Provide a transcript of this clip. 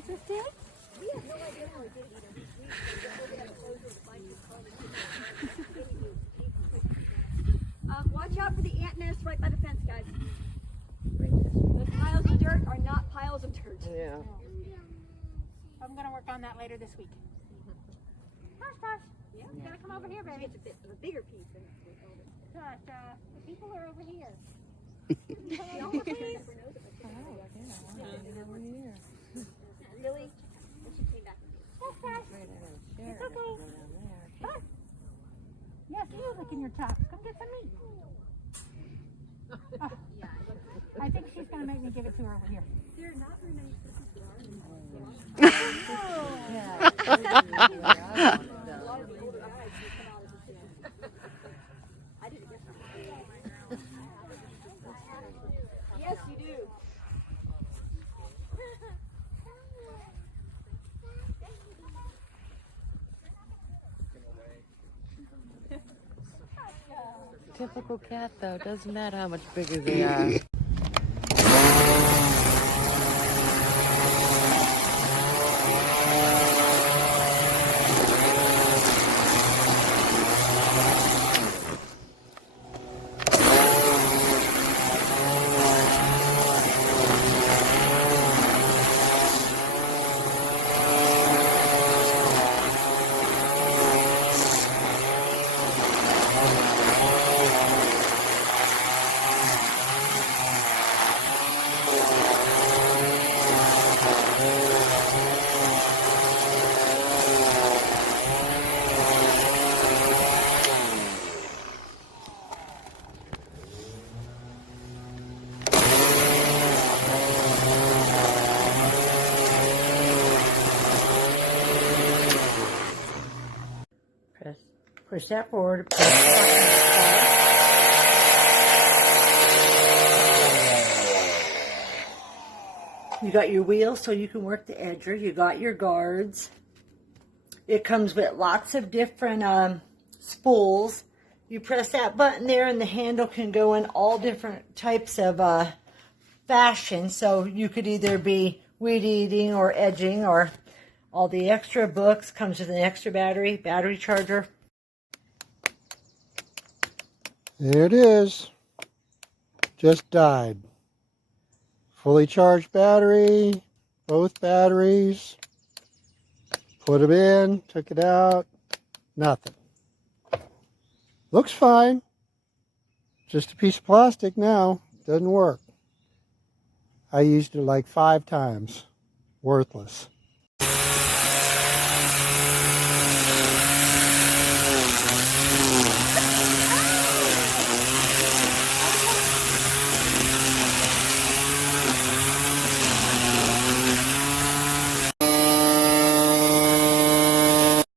What's this thing? We have no idea how we did it either. Watch out for the ant nest right by the fence, guys. Those piles of dirt are not piles of dirt. Yeah. I'm going to work on that later this week. Gosh, gosh. Yeah, you got to come over here, baby. It's a bigger piece than Gosh, the people are over here. Really? And she came back. Gosh, gosh. It's okay. Huh? Yes, you licking your chops. Come get some meat. Oh, I think she's going to make me give it to her over here. There are not very many places there are. A lot of the older guys who come out as a kid. I didn't get that. Yes, you do. Typical cat, though. Doesn't matter how much bigger they are. Push that forward. You got your wheel so you can work the edger. You got your guards. It comes with lots of different spools. You press that button there and the handle can go in all different types of fashion. So you could either be weed eating or edging, or all the extra books. Comes with an extra battery charger. There it is. Just died. Fully charged battery, both batteries. Put them in, took it out, nothing. Looks fine. Just a piece of plastic now. Doesn't work. I used it like 5 times. Worthless.